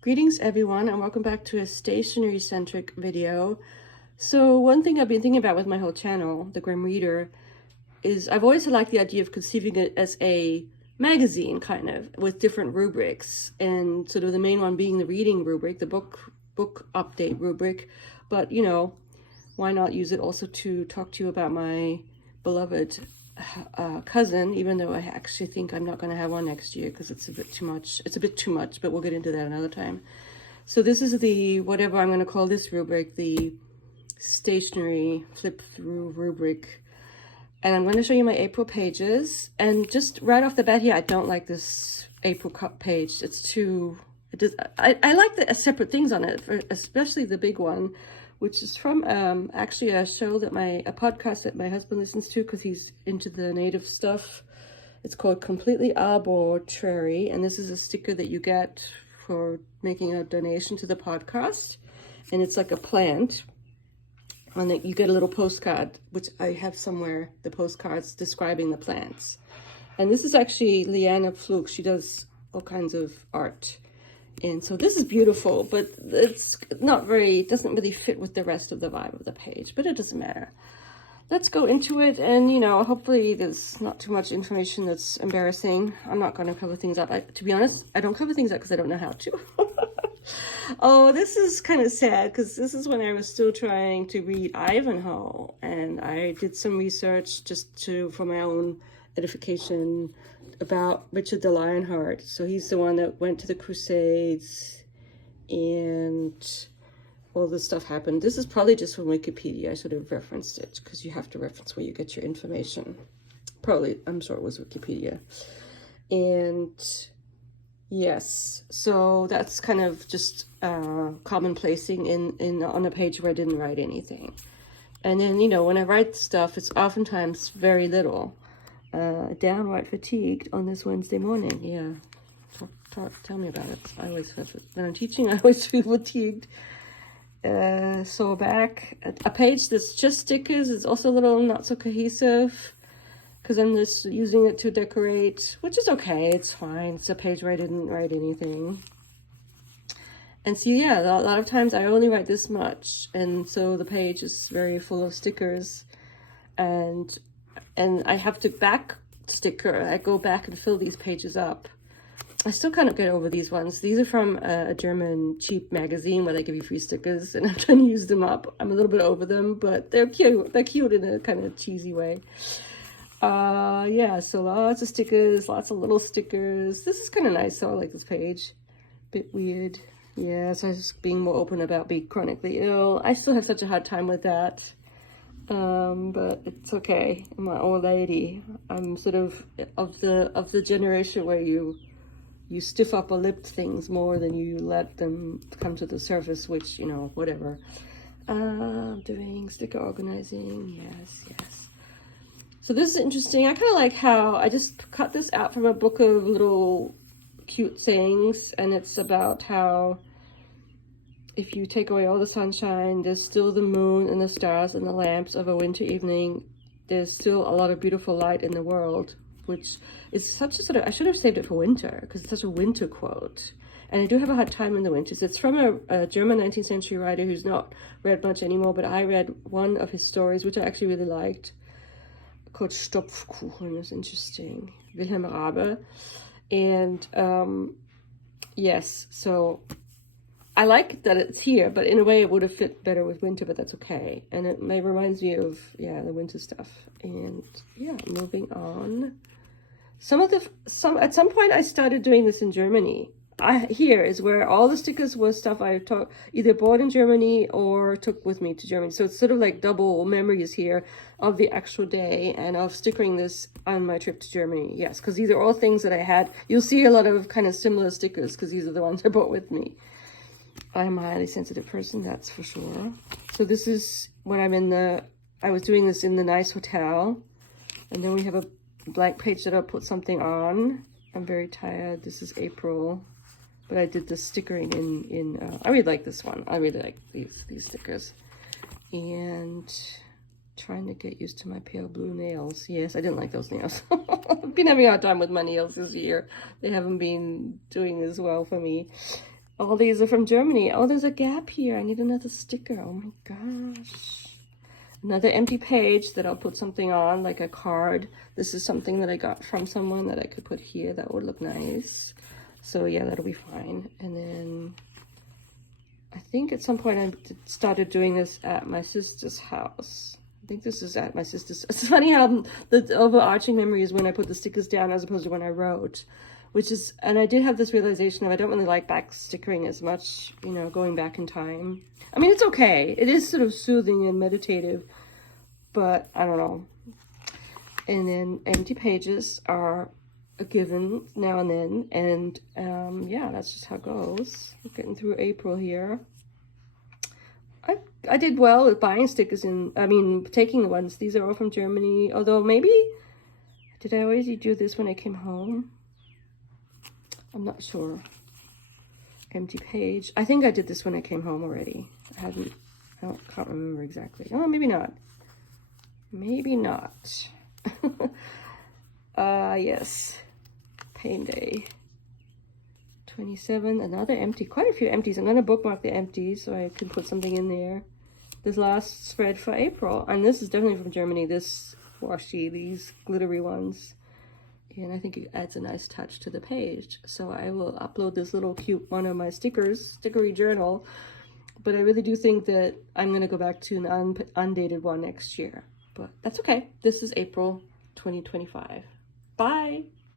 Greetings everyone, and welcome back to a stationery centric video. So one thing I've been thinking about with my whole channel, The Grim Reader, is I've always liked the idea of conceiving it as a magazine, kind of, with different rubrics, and sort of the main one being the reading rubric, the book update rubric. But you know, why not use it also to talk to you about my beloved cousin, even though I actually think I'm not going to have one next year because it's a bit too much. It's a bit too much, but we'll get into that another time. So this is the, whatever I'm going to call this rubric, the stationery flip-through rubric. And I'm going to show you my April pages. And just right off the bat here, I don't like this April page. It's too, I like the separate things on it, especially the big one, which is from actually a podcast that my husband listens to because he's into the native stuff. It's called Completely Arbitrary, and this is a sticker that you get for making a donation to the podcast, and it's like a plant, and then you get a little postcard, which I have somewhere, the postcards describing the plants. And this is actually Leanna Fluke. She does all kinds of art. And so this is beautiful, but it's not very, it doesn't really fit with the rest of the vibe of the page, but it doesn't matter. Let's go into it, and you know, hopefully there's not too much information that's embarrassing. I'm not going to cover things up. To be honest, I don't cover things up because I don't know how to. Oh, this is kind of sad because this is when I was still trying to read Ivanhoe, and I did some research for my own edification about Richard the Lionheart. So he's the one that went to the Crusades and all this stuff happened. This is probably just from Wikipedia. I sort of referenced it because you have to reference where you get your information. Probably, I'm sure it was Wikipedia. And yes, so that's kind of just commonplacing on a page where I didn't write anything. And then, you know, when I write stuff, it's oftentimes very little. Downright fatigued on this Wednesday morning. Yeah, tell me about it. When I'm teaching, I always feel fatigued. Sore back. A page that's just stickers is also a little not so cohesive because I'm just using it to decorate, which is okay. It's fine. It's a page where I didn't write anything. And so yeah, a lot of times I only write this much, and so the page is very full of stickers, and I have to back sticker. I go back and fill these pages up. I still kind of get over these ones. These are from a German cheap magazine where they give you free stickers, and I'm trying to use them up. I'm a little bit over them, but they're cute. They're cute in a kind of cheesy way. Yeah, so lots of stickers, lots of little stickers. This is kind of nice, so I like this page. Bit weird. Yeah, so I was just being more open about being chronically ill. I still have such a hard time with that. But it's okay. I'm an old lady. I'm sort of the generation where you stiff upper lipped things more than you let them come to the surface, which, you know, whatever. Doing sticker organizing. Yes. So this is interesting. I kind of like how I just cut this out from a book of little cute sayings, and it's about how if you take away all the sunshine, there's still the moon and the stars and the lamps of a winter evening. There's still a lot of beautiful light in the world, which is such a sort of, I should have saved it for winter because it's such a winter quote. And I do have a hard time in the winters. It's from a German 19th century writer who's not read much anymore, but I read one of his stories, which I actually really liked, called Stopfkuchen. It's interesting. Wilhelm Rabe. And yes, so I like that it's here, but in a way it would have fit better with winter, but that's okay. And it reminds me of, yeah, the winter stuff. And yeah, moving on. At some point I started doing this in Germany. Here is where all the stickers were stuff I either bought in Germany or took with me to Germany. So it's sort of like double memories here of the actual day and of stickering this on my trip to Germany. Yes, because these are all things that I had. You'll see a lot of kind of similar stickers because these are the ones I brought with me. I'm a highly sensitive person, that's for sure. So this is when I was doing this in the nice hotel. And then we have a blank page that I'll put something on. I'm very tired. This is April. But I did the stickering I really like this one. I really like these stickers. And trying to get used to my pale blue nails. Yes, I didn't like those nails. I've been having a hard time with my nails this year. They haven't been doing as well for me. All these are from Germany. Oh, there's a gap here. I need another sticker. Oh my gosh. Another empty page that I'll put something on, like a card. This is something that I got from someone that I could put here. That would look nice. So yeah, that'll be fine. And then I think at some point I started doing this at my sister's house. I think this is at my sister's. It's funny how the overarching memory is when I put the stickers down as opposed to when I wrote. Which is, and I did have this realization of I don't really like back stickering as much, you know, going back in time. I mean, it's okay. It is sort of soothing and meditative, but I don't know. And then empty pages are a given now and then. And yeah, that's just how it goes. We're getting through April here. I did well with buying stickers taking the ones. These are all from Germany. Although maybe, did I already do this when I came home? I'm not sure. Empty page. I think I did this when I came home already. I can't remember exactly. Oh, maybe not. Maybe not. Yes. Pain day. 27, another empty. Quite a few empties. I'm going to bookmark the empties so I can put something in there. This last spread for April. And this is definitely from Germany. This washi, these glittery ones. And I think it adds a nice touch to the page. So I will upload this little cute one of my stickery journal. But I really do think that I'm going to go back to an undated one next year. But that's okay. This is April 2025. Bye!